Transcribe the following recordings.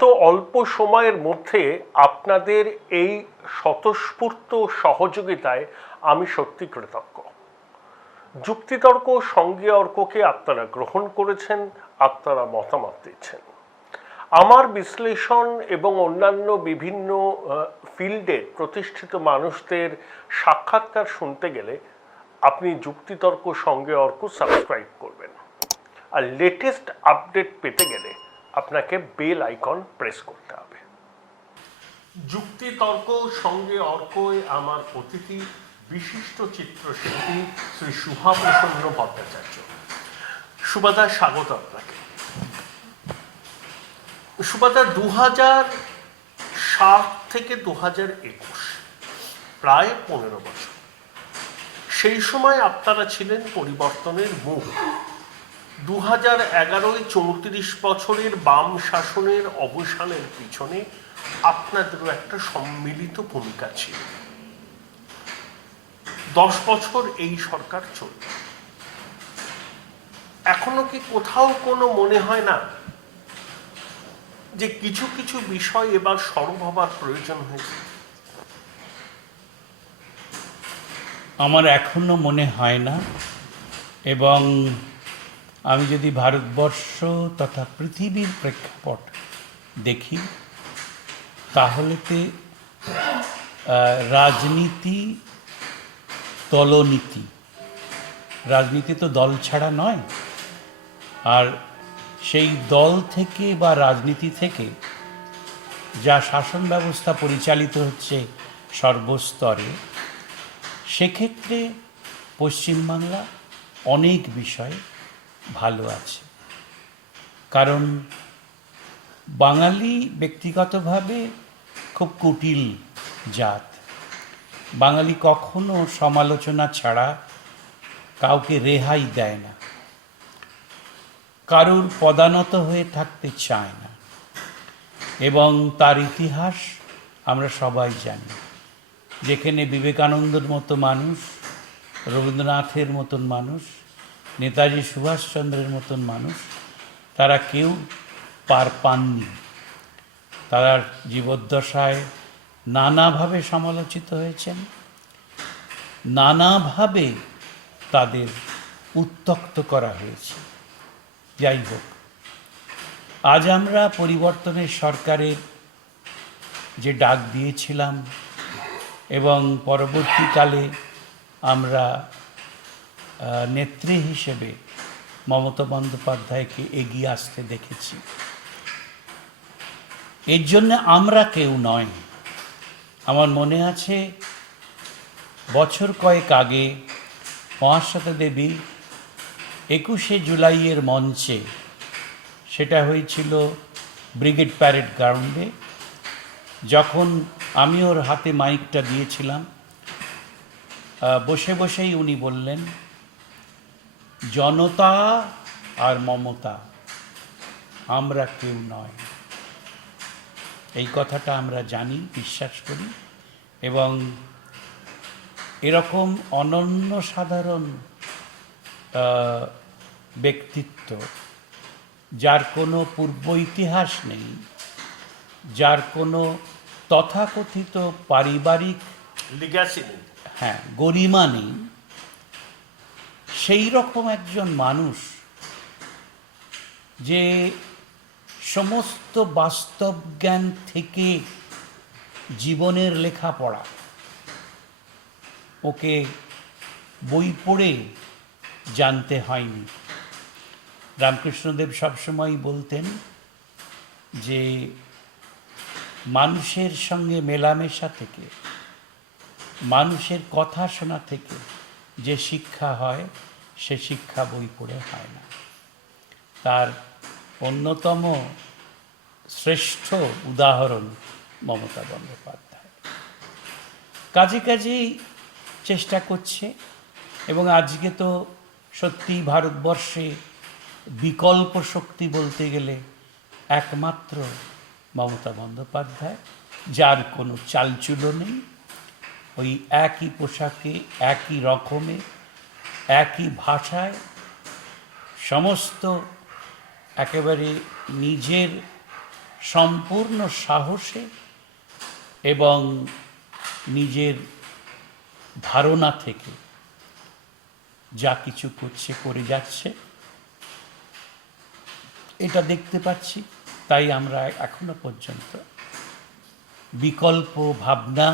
এত অল্প সময়ের মধ্যে আপনাদের এই স্বতঃস্ফূর্ত সহযোগিতায় আমি সত্যি কৃতজ্ঞ। যুক্তিতর্ক সঙ্গে অর্ককে আপনারা গ্রহণ করেছেন, আপনারা মতামত দিচ্ছেন। আমার বিশ্লেষণ এবং অন্যান্য বিভিন্ন ফিল্ডের প্রতিষ্ঠিত মানুষদের সাক্ষাৎকার শুনতে গেলে আপনি যুক্তিতর্ক সঙ্গে অর্ক সাবস্ক্রাইব করবেন, আর লেটেস্ট আপডেট পেতে গেলে আপনাকে বেল আইকন প্রেস করতে হবে। যুক্তিতর্ক সঙ্গে অর্কয় আমার অতিথি বিশিষ্ট চিত্রশিল্পী শ্রী শুভাপ্রসন্ন ভট্টাচার্য। সুভাদা, স্বাগত আপনাকে। সুভাদা, 2007 থেকে 2021 প্রায় 15 বছর, সেই সময় আপনারা ছিলেন পরিবর্তনের মুখ। 2011-য় 34 বছরের বাম শাসনের অবসানের পিছনে আপনাদেরও একটা সম্মিলিত ভূমিকা ছিল। 10 বছর এই সরকার চলবে, এখনো কি কোথাও কোনো মনে হয় না যে কিছু কিছু বিষয় এবার সরব হবার প্রয়োজন হয়েছে? আমার এখনো মনে হয় না, এবং আমি যদি ভারতবর্ষ তথা পৃথিবীর প্রেক্ষাপট দেখি তাহলেতে রাজনীতি দলনীতি, রাজনীতি তো দল ছাড়া নয়, আর সেই দল থেকে বা রাজনীতি থেকে যা শাসন ব্যবস্থা পরিচালিত হচ্ছে সর্বস্তরে, সেক্ষেত্রে পশ্চিমবাংলা অনেক বিষয়ে ভালো আছে। কারণ বাঙালি ব্যক্তিগতভাবে খুব কুটিল জাত। বাঙালি কখনো সমালোচনা ছাড়া কাউকে রেহাই দেয় না, কারুর পদানত হয়ে থাকতে চায় না, এবং তার ইতিহাস আমরা সবাই জানি। যেখানে বিবেকানন্দের মতো মানুষ, রবীন্দ্রনাথের মতন মানুষ, নেতাজি সুভাষচন্দ্রের মতন মানুষ, তারা কেউ পার পাননি। তারা জীবদ্দশায় নানাভাবে সমালোচিত হয়েছেন, নানাভাবে তাদের উত্ত্যক্ত করা হয়েছে। যাই হোক, আজ আমরা পরিবর্তনের সরকারের যে ডাক দিয়েছিলাম এবং পরবর্তীকালে আমরা নেত্রী হিসেবে মমতা বন্দ্যোপাধ্যায়কে এগিয়ে আসতে দেখেছি। এর জন্য আমরা কেউ নয়। আমার মনে আছে বছর কয়েক আগে মহাশ্বেতা দেবী 21শে জুলাইয়ের মঞ্চে, সেটা হয়েছিল ব্রিগেড প্যারেড গ্রাউন্ডে, যখন আমি ওর হাতে মাইকটা দিয়েছিলাম, বসে বসেই উনি বললেন, জনতা আর মমতা, আমরা কেউ নয়। এই কথাটা আমরা জানি, বিশ্বাস করি, এবং এরকম অনন্য সাধারণ ব্যক্তিত্ব, যার কোনো পূর্ব ইতিহাস নেই, যার কোনো তথাকথিত পারিবারিক লিগ্যাসি নেই, গরিমা নেই, সেই রকম একজন মানুষ যে সমস্ত বাস্তব জ্ঞান থেকে জীবনের লেখাপড়া, ওকে বই পড়ে জানতে হয়নি। রামকৃষ্ণদেব সবসময় বলতেন যে মানুষের সঙ্গে মেলামেশা থেকে, মানুষের কথা শোনা থেকে যে শিক্ষা হয়, সে শিক্ষা বই পড়ে হয় না। তার অন্যতম শ্রেষ্ঠ উদাহরণ মমতা বন্দ্যোপাধ্যায়। কাজেই চেষ্টা করছে, এবং আজকে তো সত্যি ভারতবর্ষে বিকল্প শক্তি বলতে গেলে একমাত্র মমতা বন্দ্যোপাধ্যায়, যার কোনো চালচুলো নেই। ওই একই পোশাকে, একই রকমে, একই ভাষায় সমস্ত একেবারে নিজের সম্পূর্ণ সাহসে এবং নিজের ধারণা থেকে যা কিছু করছে করে যাচ্ছে, এটা দেখতে পাচ্ছি। তাই আমরা এখনো পর্যন্ত বিকল্প ভাবনা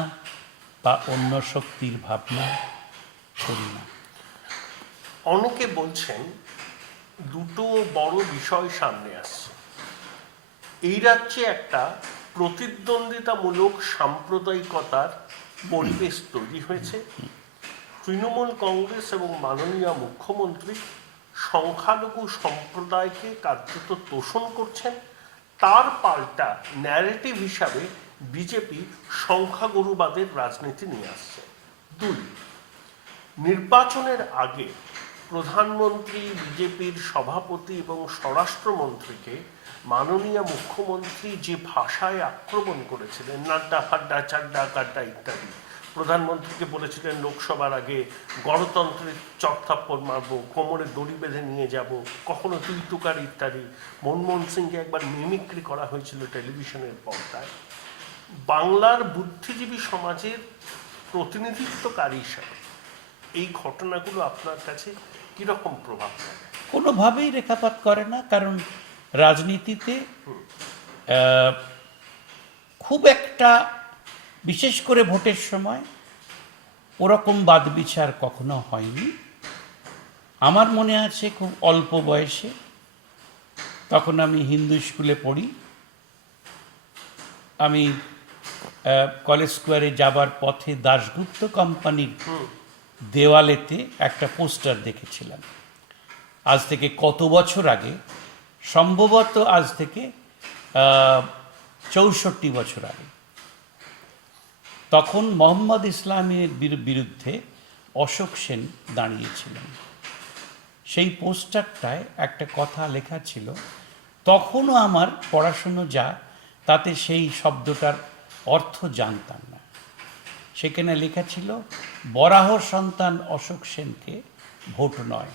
বা অন্য শক্তির ভাবনা করি না। অনেকে বলছেন দুটো বড় বিষয় সামনে আসছে। এই রাজ্যে একটা প্রতিদ্বন্দ্বিতামূলক সাম্প্রদায়িকতার পরিবেশ তৈরি হয়েছে। তৃণমূল কংগ্রেস এবং মাননীয় মুখ্যমন্ত্রী সংখ্যালঘু সম্প্রদায়কে কার্যত তোষণ করছেন, তার পাল্টা ন্যারেটিভ হিসাবে বিজেপি সংখ্যাগুরুবাদের রাজনীতি নিয়ে আসছে। দুই, নির্বাচনের আগে প্রধানমন্ত্রী, বিজেপির সভাপতি এবং স্বরাষ্ট্রমন্ত্রীকে মাননীয় মুখ্যমন্ত্রী যে ভাষায় আক্রমণ করেছিলেন, নাড্ডা ফাড্ডা চাড্ডা কাড্ডা ইত্যাদি, প্রধানমন্ত্রীকে বলেছিলেন লোকসভার আগে গণতন্ত্রের চড়থাপ্পড় মারব, কোমরে দড়ি বেঁধে নিয়ে যাব, কখনো তুই তুকার ইত্যাদি। মনমোহন সিংকে একবার মিমিক্রি করা হয়েছিল টেলিভিশনের পর্দায়। বাংলার বুদ্ধিজীবী সমাজের প্রতিনিধিত্বকারী হিসাবে এই ঘটনাগুলো আপনার কাছে কিরকম প্রভাব ফেলে? কোনোভাবেই রেখাপাত করে না, কারণ রাজনীতিতে খুব একটা, বিশেষ করে ভোটের সময় ওরকম বাদবিচার কখনো হয়নি। আমার মনে আছে খুব অল্প বয়সে, তখন আমি হিন্দু স্কুলে পড়ি, আমি কলেজ স্কোয়ারে যাবার পথে দাশগুপ্ত কোম্পানির দেওয়ালেতে একটা পোস্টার দেখেছিলাম। আজ থেকে কত বছর আগে, সম্ভবত আজ থেকে 64 বছর আগে। তখন মোহাম্মদ ইসলামের বিরুদ্ধে অশোক সেন দাঁড়িয়েছিলেন। সেই পোস্টারটায় একটা কথা লেখা ছিল, তখনও আমার পড়াশুনো যা, তাতে সেই শব্দটার অর্থ জানতাম না। সেখানে লেখা ছিল, বরাহ সন্তান অশোক সেনকে ভোট নয়।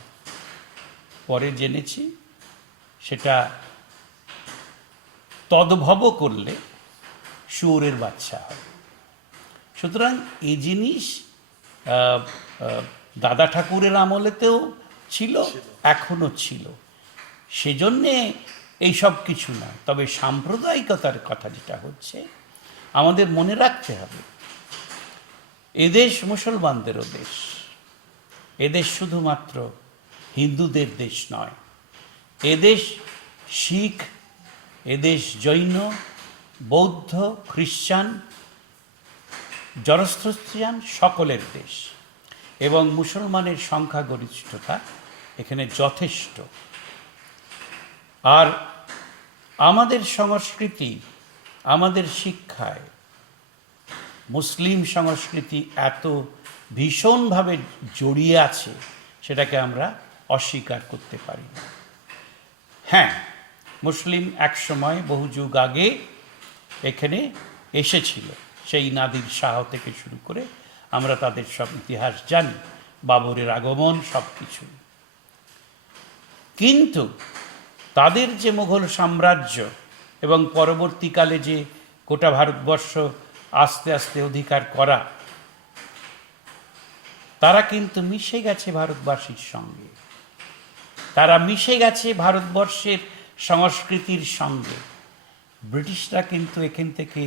পরে জেনেছি সেটা তদ্ভব করলে শুয়োরের বাচ্চা হয়। সুতরাং এই জিনিস দাদা ঠাকুরের আমলেতেও ছিল, এখনো ছিল। সেজন্যে এইসব কিছু না। তবে সাম্প্রদায়িকতার কথা যেটা হচ্ছে, আমাদের মনে রাখতে হবে, এদেশ মুসলমানদেরও দেশ। এদেশ শুধুমাত্র হিন্দুদের দেশ নয়। এদেশ শিখ, এদেশ জৈন, বৌদ্ধ, খ্রিস্টান, জরস্ট্রিয়ান সকলের দেশ। এবং মুসলমানের সংখ্যাগরিষ্ঠতা এখানে যথেষ্ট। আর আমাদের সংস্কৃতি, আমাদের শিক্ষায় মুসলিম সংস্কৃতি এত ভীষণভাবে জড়িয়ে আছে, সেটাকে আমরা অস্বীকার করতে পারি না। হ্যাঁ, মুসলিম একসময় বহু যুগ আগে এখানে এসেছিল, সেই নাদির শাহ থেকে শুরু করে আমরা তাদের সব ইতিহাস জানি, বাবরের আগমন, সব কিছু। কিন্তু তাদের যে মুঘল সাম্রাজ্য এবং পরবর্তীকালে যে গোটা ভারতবর্ষ আস্তে আস্তে অধিকার করা, তারা কিন্তু মিশে গেছে ভারতবাসীর সঙ্গে, তারা মিশে গেছে ভারতবর্ষের সংস্কৃতির সঙ্গে। ব্রিটিশরা কিন্তু এখান থেকে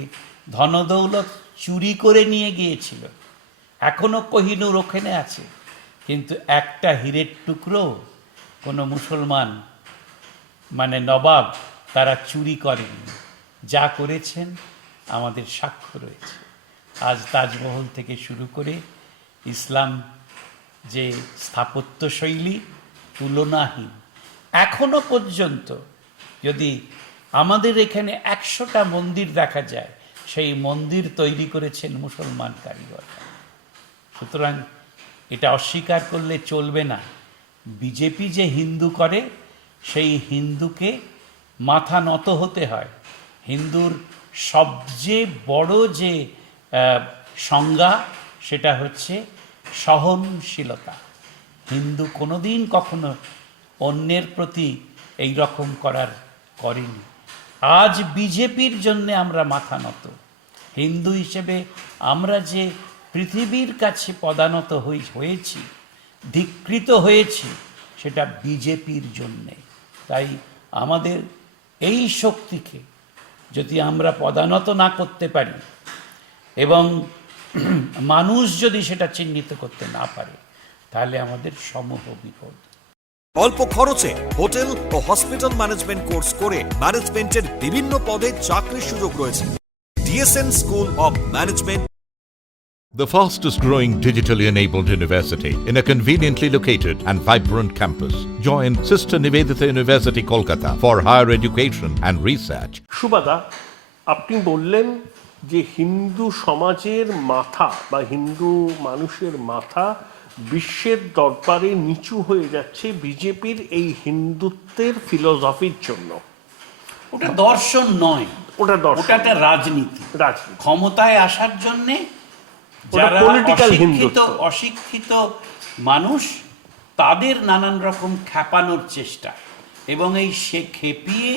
ধনদৌলত চুরি করে নিয়ে গিয়েছিল। এখনো কোহিনূর ওখানে আছে, কিন্তু একটা হীরের টুকরো কোনো মুসলমান নবাব তারা চুরি করেনি। যা করেছেন আমাদের সাক্ষ্য রয়েছে। আজ তাজমহল থেকে শুরু করে ইসলাম যে স্থাপত্যশৈলী তুলনাহীন। এখনো পর্যন্ত যদি আমাদের এখানে 100টা মন্দির দেখা যায়, সেই মন্দির তৈরি করেছেন মুসলমান কারিগর। সুতরাং এটা অস্বীকার করলে চলবে না। বিজেপি যে হিন্দু করে, সেই হিন্দুকে মাথা নত হতে হয়। হিন্দুর সবচেয়ে বড় যে সংজ্ঞা, সেটা হচ্ছে সহনশীলতা। হিন্দু কোনোদিন কখনো অন্যের প্রতি এই রকম করেনি। আজ বিজেপির জন্য আমরা মাথা নত। হিন্দু হিসেবে আমরা যে পৃথিবীর কাছে পদানত হয়েছি, ধিক্কৃত হয়েছি, সেটা বিজেপির জন্যে। তাই আমাদের এই শক্তিকে যদি আমরা পদানত না করতে পারি এবং মানুষ যদি সেটা চিহ্নিত করতে না পারে, তাহলে আমাদের সমূহ বিপদ। অল্প খরচে হোটেল ও হসপিটাল ম্যানেজমেন্ট কোর্স করে ম্যানেজমেন্টের বিভিন্ন পদে চাকরির সুযোগ রয়েছে। DSN School of Management, the fastest growing digitally enabled university in a conveniently located and vibrant campus. Join Sister Nivedita University, Kolkata for higher education and research. সুবাদা, আপনি বললেন যে হিন্দু সমাজের মাথা বা হিন্দু মানুষের মাথা বিশ্বের দরবারে নিচু হয়ে যাচ্ছে বিজেপির এই হিন্দুত্বের ফিলোসফির জন্য। ওটা দর্শন নয়, ওটা একটা রাজনীতি। রাজনীতি ক্ষমতায় আসার জন্যে যারা অশিক্ষিত মানুষ, তাদের নানান রকম খেপানোর চেষ্টা, এবং এই সে খেপিয়ে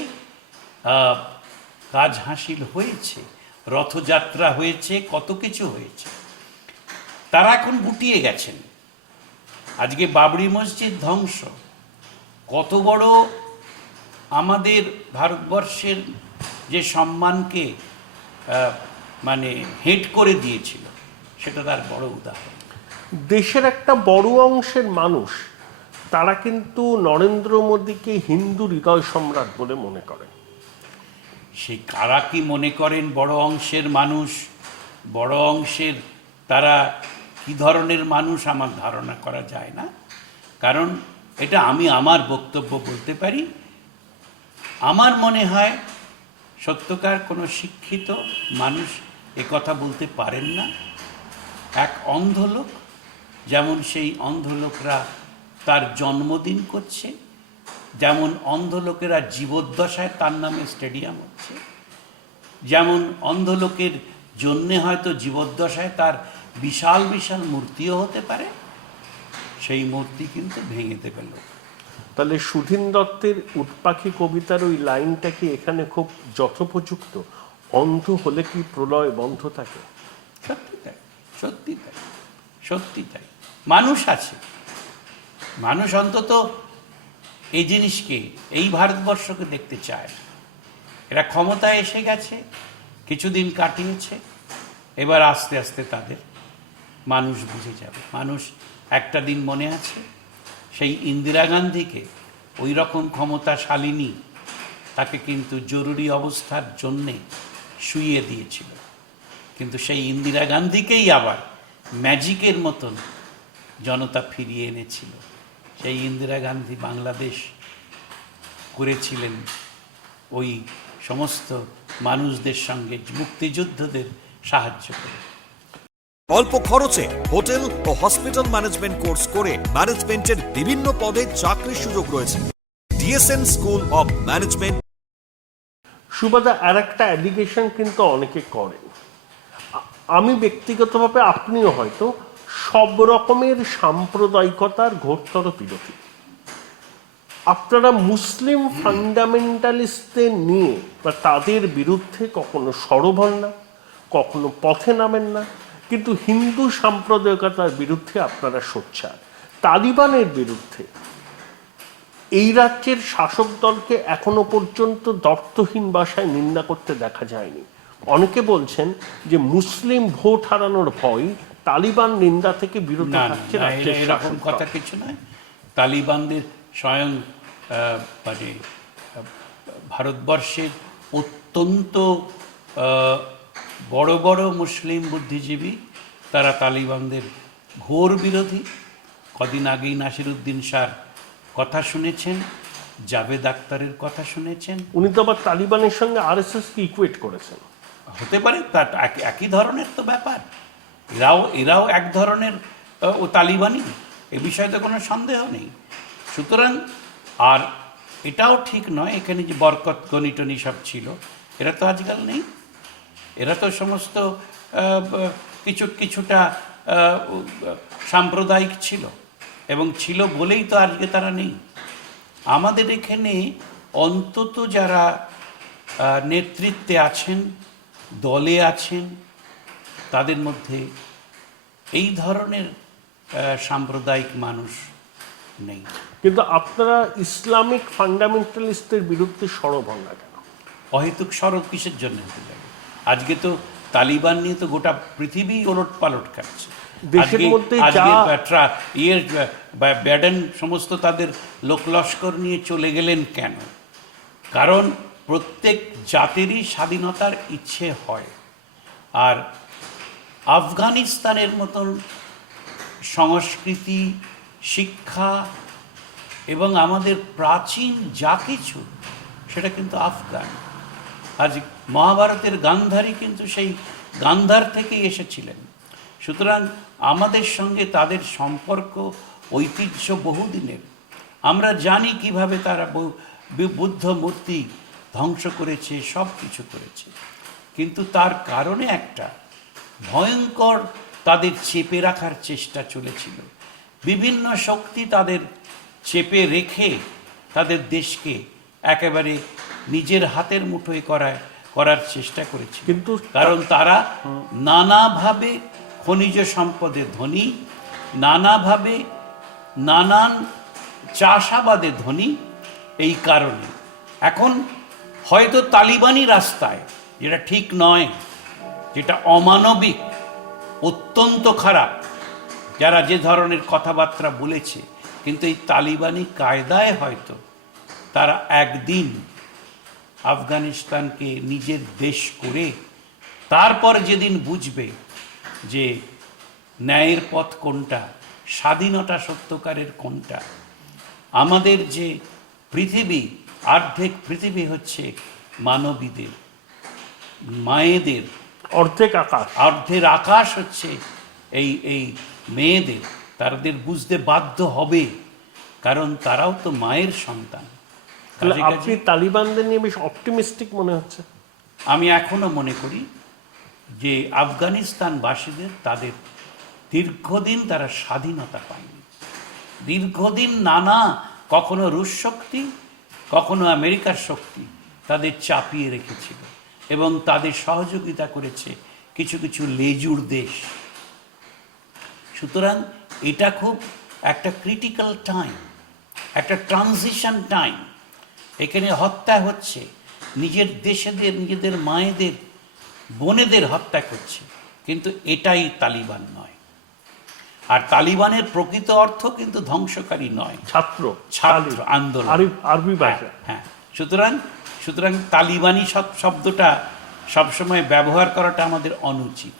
কাজ হাসিল হয়েছে, রথযাত্রা হয়েছে, কত কিছু হয়েছে। তারা এখন গুটিয়ে গেছেন। আজকে বাবরি মসজিদ ধ্বংস কত বড় আমাদের ভারতবর্ষের যে সম্মানকে মানে হেট করে দিয়েছিল, সেটা তার বড় উদাহরণ। দেশের একটা বড় অংশের মানুষ তারা কিন্তু নরেন্দ্র মোদীকে হিন্দু হৃদয় সম্রাট বলে মনে করেন। সেই কারা কি মনে করেন বড় অংশের মানুষ, বড় অংশের তারা কি ধরনের মানুষ আমার ধারণা করা যায় না। কারণ এটা আমি আমার বক্তব্য বলতে পারি। আমার মনে হয় সত্যকার কোনো শিক্ষিত মানুষ কথা বলতে পারেন না। এক অন্ধ লোক, যেমন সেই অন্ধ লোকরা তার জন্মদিন করছে, যেমন অন্ধ লোকেরা জীবদ্দশায় তার নামে স্টেডিয়াম হচ্ছে, যেমন অন্ধ লোকের জন্যে হয়তো জীবদ্দশায় তার বিশাল বিশাল মূর্তিও হতে পারে, সেই মূর্তি কিন্তু ভেঙে দেবে লোক। তাহলে সুধীন দত্তের উটপাখি কবিতার ওই লাইনটা কি এখানে খুব যথোপযুক্ত? অন্ধ হলে কি প্রলয় বন্ধ থাকে? সত্যি তাই, সত্যি তাই, সত্যি তাই। মানুষ আছে, মানুষ অন্তত এই জিনিসকে, এই ভারতবর্ষকে দেখতে চায়। এরা ক্ষমতায় এসে গেছে, কিছুদিন কাটিয়েছে, এবার আস্তে আস্তে তাদের মানুষ বুঝে যাবে। মানুষ একটা দিন মনে আছে, সেই ইন্দিরা গান্ধীকে ওই রকম ক্ষমতাশালিনী তাকে কিন্তু জরুরি অবস্থার জন্যে শুইয়ে দিয়েছিল, কিন্তু সেই ইন্দিরা গান্ধীকেই আবার ম্যাজিকের মতন জনতা ফিরিয়ে এনেছিল। সেই ইন্দিরা গান্ধী বাংলাদেশ করেছিলেন ওই সমস্ত মানুষদের সঙ্গে, মুক্তিযুদ্ধদের সাহায্য করে। অল্প খরচে হোটেল ও হসপিটাল ম্যানেজমেন্ট কোর্স করে ম্যানেজমেন্টের বিভিন্ন পদে চাকরির সুযোগ রয়েছে। DSN School of Management। সুবাদা, আর একটা অ্যালিগেশন কিন্তু অনেকে করেন, আমি ব্যক্তিগতভাবে, আপনিও হয়তো, সব রকমের সাম্প্রদায়িকতার ঘোরতর বিরোধী। আপনারা মুসলিম ফান্ডামেন্টালিস্টদের নিয়ে বা তাদের বিরুদ্ধে কখনো সরব হন না, কখনো পথে নামেন না, কিন্তু হিন্দু সাম্প্রদায়িকতার বিরুদ্ধে আপনারা সোচ্চার। তালিবানের বিরুদ্ধে এই রাজ্যের শাসক দলকে এখনো পর্যন্ত দর্থহীন ভাষায় নিন্দা করতে দেখা যায়নি। অনেকে বলছেন যে মুসলিম ভোট হারানোর ভয় তালিবান নিন্দা থেকে বিরত থাকছে রাজ্যের শাসক দল। এরকম কথা কিছু নয়। তালিবানদের স্বয়ং মানে ভারতবর্ষের অত্যন্ত বড় বড় মুসলিম বুদ্ধিজীবী, তারা তালিবানদের ঘোর বিরোধী। কদিন আগেই নাসিরুদ্দিন শাহর কথা শুনেছেন, জাভেদ আখতারের কথা শুনেছেন। উনি তো আবার তালিবানের সঙ্গে RSS-কে ইকুয়েট করেছেন। হতে পারে, তার একই ধরনের তো ব্যাপার। এরাও এক ধরনের ও তালিবানি, এ বিষয়ে তো কোনো সন্দেহ নেই। সুতরাং আর এটাও ঠিক নয় এখানে যে বরকত গণিটনি সব ছিল, এরা তো আজকাল নেই। এরা তো সমস্ত কিছুটা সাম্প্রদায়িক ছিল, এবং ছিল বলেই তো আজকে তারা নেই। আমাদের এখানে অন্তত যারা নেতৃত্বে আছেন, দলে আছেন, তাদের মধ্যে এই ধরনের সাম্প্রদায়িক মানুষ নেই। কিন্তু আপনারা ইসলামিক ফান্ডামেন্টালিস্টদের বিরুদ্ধে সরব হন না কেন? অহেতুক সরব কিসের জন্য হতে যাবে? আজকে তো তালিবান নিয়ে তো গোটা পৃথিবী ওলট পালট খাচ্ছে। দেশের মধ্যে ব্যাডেন সমস্ত তাদের লোক লস্কর নিয়ে চলে গেলেন কেন? কারণ প্রত্যেক জাতিরই স্বাধীনতার ইচ্ছে হয়, আর আফগানিস্তানের মতন সংস্কৃতি, শিক্ষা এবং আমাদের প্রাচীন যা কিছু সেটা কিন্তু আফগান। আজ মহাভারতের গান্ধারী কিন্তু সেই গান্ধার থেকেই এসেছিলেন। সুতরাং আমাদের সঙ্গে তাদের সম্পর্ক, ঐতিহ্য বহুদিনের। আমরা জানি কিভাবে তারা বুদ্ধ মূর্তি ধ্বংস করেছে, সব কিছু করেছে, কিন্তু তার কারণে একটা ভয়ঙ্কর তাদের চেপে রাখার চেষ্টা চলেছিল। বিভিন্ন শক্তি তাদের চেপে রেখে তাদের দেশকে একেবারে নিজের হাতের মুঠোয় করার চেষ্টা করেছে। কিন্তু কারণ তারা নানাভাবে খনিজ সম্পদে ধনী, নানাভাবে নানান চাষাবাদে ধনী। এই কারণে এখন হয়তো তালিবানি রাস্তায়, যেটা ঠিক নয়, যেটা অমানবিক, অত্যন্ত খারাপ, যারা যে ধরনের কথাবার্তা বলেছে, কিন্তু এই তালিবানি কায়দায় হয়তো তারা একদিন আফগানিস্তানকে নিজের দেশ করে তারপর যেদিন বুঝবে যে ন্যায়ের পথ কোনটা, স্বাধীনতা সত্যকারের কোনটা, আমাদের যে পৃথিবী, অর্ধেক পৃথিবী হচ্ছে মানবীদের, মায়েদের, অর্ধের আকাশ হচ্ছে এই মেয়েদের, তাদের বুঝতে বাধ্য হবে, কারণ তারাও তো মায়ের সন্তান। আপনি তালিবানদের নিয়ে বেশ অপটিমিস্টিক মনে হচ্ছে। আমি এখনো মনে করি যে আফগানিস্তানবাসীদের, তাদের দীর্ঘদিন তারা স্বাধীনতা পায়নি, দীর্ঘদিন নানা, কখনো রুশ শক্তি, কখনো আমেরিকার শক্তি তাদের চাপিয়ে রেখেছিল এবং তাদের সহযোগিতা করেছে কিছু কিছু লেজুর দেশ। সুতরাং এটা খুব একটা ক্রিটিক্যাল টাইম, একটা ট্রানজিশন টাইম। এখানে হত্যা হচ্ছে, নিজের দেশেদের, নিজেদের মায়েদের, বোনেদের হত্যা করছে, কিন্তু এটাই তালিবান নয়। আর তালিবানের প্রকৃত অর্থ কিন্তু ধ্বংসকারী নয়, ছাত্র আন্দোলন, আরবি ভাষা। হ্যাঁ, সুতরাং তালিবানি শব্দটা সবসময় ব্যবহার করাটা আমাদের অনুচিত।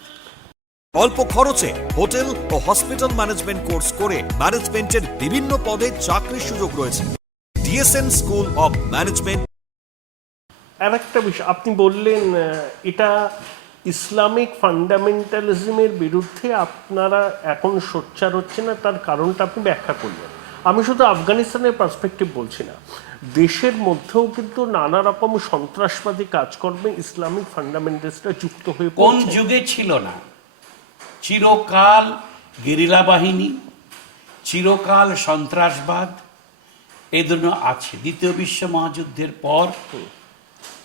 অল্প খরচে হোটেল ও হসপিটাল ম্যানেজমেন্ট কোর্স করে ম্যানেজমেন্টের বিভিন্ন পদে চাকরির সুযোগ রয়েছে। DSN school of management. আর একটা বিষয় আপনি বললেন, এটা ইসলামিক ফান্ডামেন্টালিজমের বিরুদ্ধে আপনারা এখন সোচ্চার হচ্ছে না, তার কারণটা আপনি ব্যাখ্যা করলেন। আমি শুধু আফগানিস্তানের পার্সপেক্টিভ বলছি না, দেশের মধ্যেও কিন্তু নানা রকম সন্ত্রাসবাদী কাজকর্মে ইসলামিক ফান্ডামেন্টালিস্টরা যুক্ত হয়ে কোন যুগে ছিল না? চিরকাল গেরিলা বাহিনী, চিরকাল সন্ত্রাসবাদ, এ জন্য আছে। দ্বিতীয় বিশ্ব মহাযুদ্ধের পর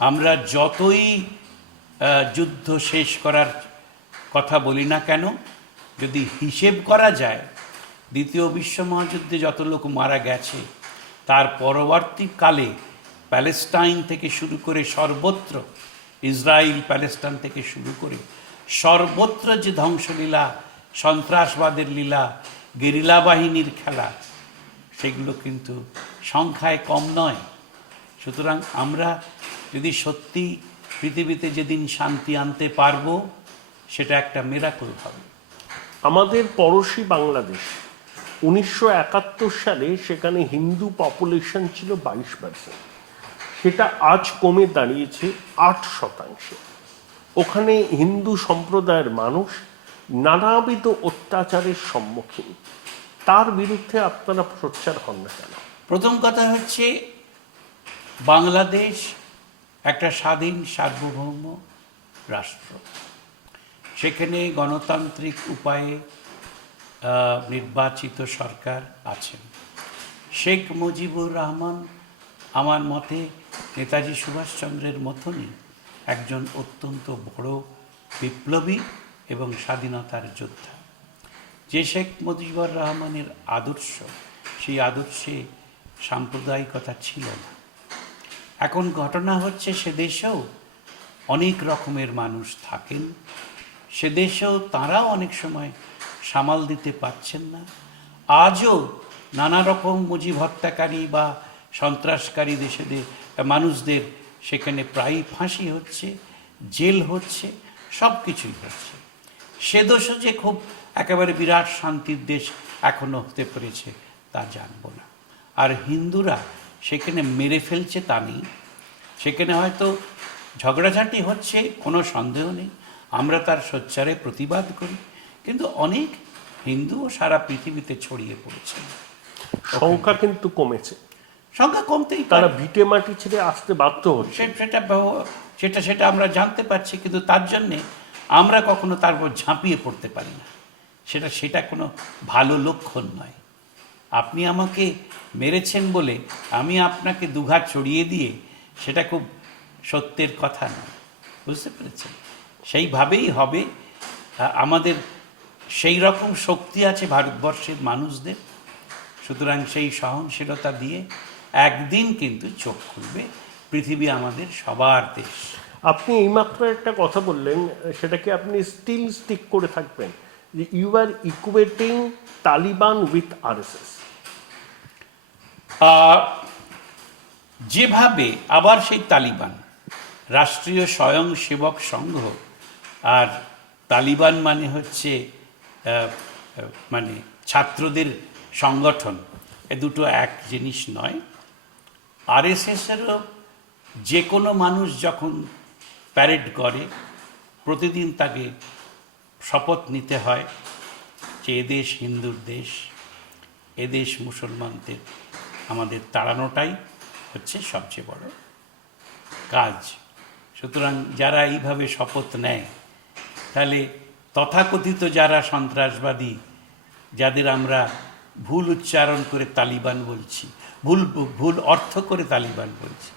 আমরা যতই যুদ্ধ শেষ করার কথা বলি না কেন, যদি হিসেব করা যায় দ্বিতীয় বিশ্ব মহাযুদ্ধে যত লোক মারা গেছে, তার পরবর্তীকালে প্যালেস্টাইন থেকে শুরু করে সর্বত্র, ইসরায়েল প্যালেস্টাইন থেকে শুরু করে সর্বত্র যে ধ্বংসলীলা, সন্ত্রাসবাদের লীলা, গেরিলা বাহিনীর খেলা, সেগুলো কিন্তু সংখ্যায় কম নয়। সুতরাং আমরা যদি সত্যি পৃথিবীতে যেদিন শান্তি আনতে পারবো, সেটা একটা মিরাকল হবে। আমাদের পড়োশী বাংলাদেশ 1971 সালে সেখানে হিন্দু পপুলেশন ছিল 22%, সেটা আজ কমে দাঁড়িয়েছে 8%। ওখানে হিন্দু সম্প্রদায়ের মানুষ নানাবিধ অত্যাচারের সম্মুখীন, তার বিরুদ্ধে আপনারা সোচ্চার হন না কেন? প্রথম কথা হচ্ছে, বাংলাদেশ একটা স্বাধীন সার্বভৌম রাষ্ট্র, সেখানে গণতান্ত্রিক উপায়ে নির্বাচিত সরকার আছেন। শেখ মুজিবুর রহমান আমার মতে নেতাজি সুভাষচন্দ্রের মতনই একজন অত্যন্ত বড় বিপ্লবী এবং স্বাধীনতার যোদ্ধা। যে শেখ মুজিবুর রহমানের আদর্শ, সেই আদর্শে সাম্প্রদায়িকতা ছিল না। এখন ঘটনা হচ্ছে সে দেশেও অনেক রকমের মানুষ থাকেন, সে দেশেও তারাও অনেক সময় সামাল দিতে পারছেন না। আজও নানা রকম মুজিব হত্যাকারী বা সন্ত্রাসকারী মানুষদের সেখানে প্রায়ই ফাঁসি হচ্ছে, জেল হচ্ছে, সব কিছুই হচ্ছে। সে দেশও যে খুব একেবারে বিরাট শান্তির দেশ এখনো হতে পেরেছে তা জানবো না। আর হিন্দুরা সেখানে মেরে ফেলছে তা নেই, সেখানে হয়তো ঝগড়াঝাঁটি হচ্ছে, কোনো সন্দেহ নেই, আমরা তার সোচ্চারে প্রতিবাদ করি, কিন্তু অনেক হিন্দুও সারা পৃথিবীতে ছড়িয়ে পড়েছে। সংখ্যা কিন্তু কমেছে, সংখ্যা কমতেই তারা পারে, ভিটে মাটি ছেড়ে আসতে বাধ্য হচ্ছে। সেটা আমরা জানতে পারছি, কিন্তু তার জন্যে আমরা কখনো তার উপর ঝাঁপিয়ে পড়তে পারি না। সেটা কোনো ভালো লক্ষণ নয়। আপনি আমাকে মেরেছেন বলে আমি আপনাকে দুঘাত চড়িয়ে দিয়ে সেটা খুব সত্যের কথা নয়, বুঝতে পেরেছেন? সেইভাবেই হবে। আমাদের সেই রকম শক্তি আছে ভারতবর্ষের মানুষদের, সুতরাং সেই সহনশীলতা দিয়ে একদিন কিন্তু চোখ খুলবে। পৃথিবী আমাদের সবার দেশ। আপনি এইমাত্র একটা কথা বললেন, সেটাকে আপনি স্টিক করে থাকবেন, যে you are equating Taliban with RSS. যেভাবে আবার সেই তালিবান, রাষ্ট্রীয় স্বয়ংসেবক সংঘ আর তালিবান মানে হচ্ছে মানে ছাত্রদের সংগঠন, এ দুটো এক জিনিস নয়। আরএসএসেরও যে কোনো মানুষ যখন প্যারেড করে, প্রতিদিন তাকে শপথ নিতে হয় যে এদেশ হিন্দুর দেশ, এদেশ মুসলমানদের আমাদের তাড়ানোটাই হচ্ছে সবচেয়ে বড় কাজ। সুতরাং যারা এইভাবে শপথ নেয়, তাহলে তথাকথিত যারা সন্ত্রাসবাদী, যাদের আমরা ভুল উচ্চারণ করে তালিবান বলছি, ভুল অর্থ করে তালিবান বলছি,